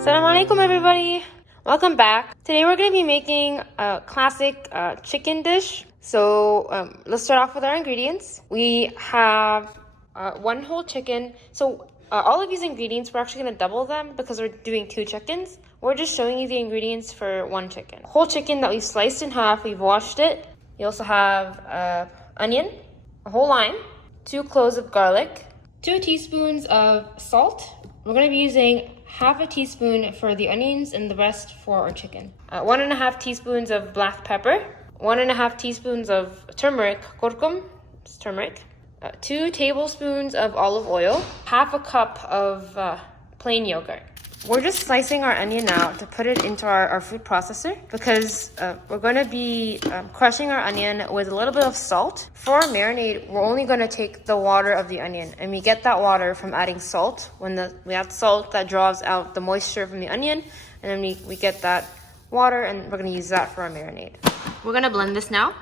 Assalamu alaikum everybody, welcome back. Today we're going to be making a classic chicken dish. So let's start off with our ingredients. We have one whole chicken. So all of these ingredients, we're actually going to double them because we're doing 2 chickens. We're just showing you the ingredients for 1 chicken. Whole chicken that we've sliced in half, we've washed it. You also have onion, a whole lime, 2 cloves of garlic, 2 teaspoons of salt. We're going to be using half a teaspoon for the onions and the rest for our chicken. 1.5 teaspoons of black pepper, 1.5 teaspoons of turmeric, Kərküm, it's turmeric, 2 tablespoons of olive oil, half a cup of plain yogurt. We're just slicing our onion out to put it into our food processor because we're going to be crushing our onion with a little bit of salt. For our marinade, we're only going to take the water of the onion, and we get that water from adding salt. When we add salt, that draws out the moisture from the onion, and then we get that water, and we're going to use that for our marinade. We're going to blend this now.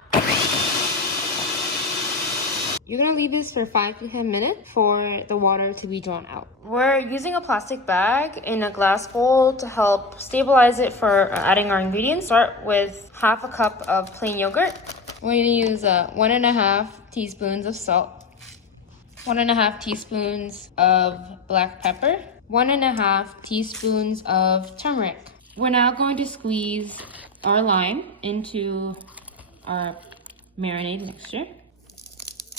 You're going to leave this for 5 to 10 minutes for the water to be drawn out. We're using a plastic bag in a glass bowl to help stabilize it for adding our ingredients. Start with half a cup of plain yogurt. We're going to use 1.5 teaspoons of salt, 1.5 teaspoons of black pepper, 1.5 teaspoons of turmeric. We're now going to squeeze our lime into our marinade mixture.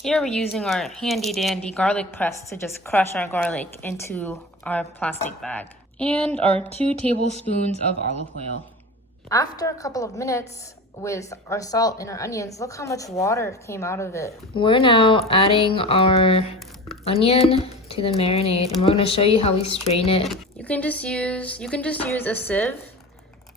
Here we're using our handy dandy garlic press to just crush our garlic into our plastic bag. And our 2 tablespoons of olive oil. After a couple of minutes with our salt and our onions, look how much water came out of it. We're now adding our onion to the marinade, and we're going to show you how we strain it. You can just use a sieve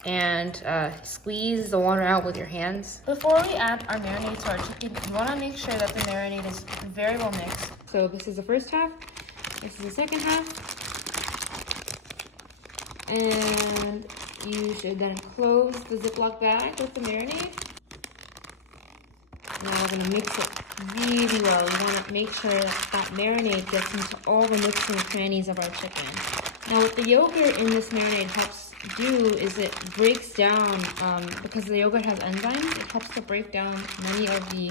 and squeeze the water out with your hands. Before we add our marinade to our chicken, you want to make sure that the marinade is very well mixed. So this is the first half, this is the second half, and you should then close the Ziploc bag with the marinade. Now we're going to mix it really well. We want to make sure that marinade gets into all the nooks and crannies of our chicken. Now what the yogurt in this marinade helps do is it breaks down, because the yogurt has enzymes, it helps to break down many of the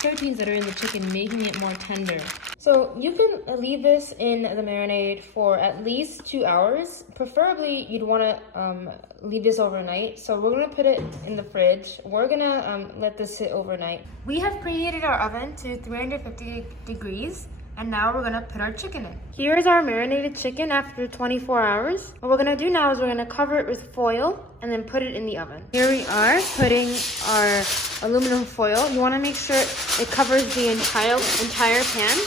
proteins that are in the chicken, making it more tender. So you can leave this in the marinade for at least 2 hours. Preferably you'd want to leave this overnight. So we're going to put it in the fridge. We're going to let this sit overnight. We have preheated our oven to 350 degrees. And now we're going to put our chicken in. Here's our marinated chicken after 24 hours. What we're going to do now is we're going to cover it with foil and then put it in the oven. Here we are putting our aluminum foil. You want to make sure it covers the entire pan.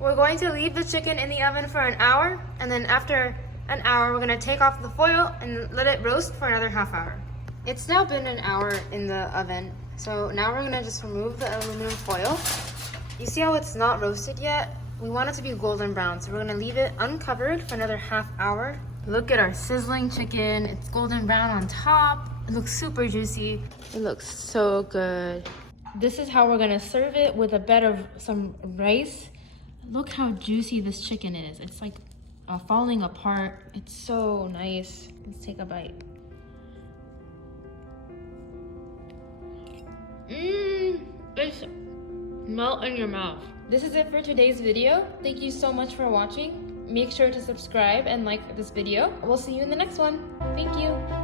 We're going to leave the chicken in the oven for an hour, and then after an hour we're going to take off the foil and let it roast for another half hour. It's now been an hour in the oven, so now we're going to just remove the aluminum foil. You see how it's not roasted yet? We want it to be golden brown, so we're gonna leave it uncovered for another half hour. Look at our sizzling chicken. It's golden brown on top. It looks super juicy. It looks so good. This is how we're gonna serve it, with a bed of some rice. Look how juicy this chicken is. It's like falling apart. It's so nice. Let's take a bite. It's melt in your mouth. This is it for today's video. Thank you so much for watching. Make sure to subscribe and like this video. We'll see you in the next one. Thank you.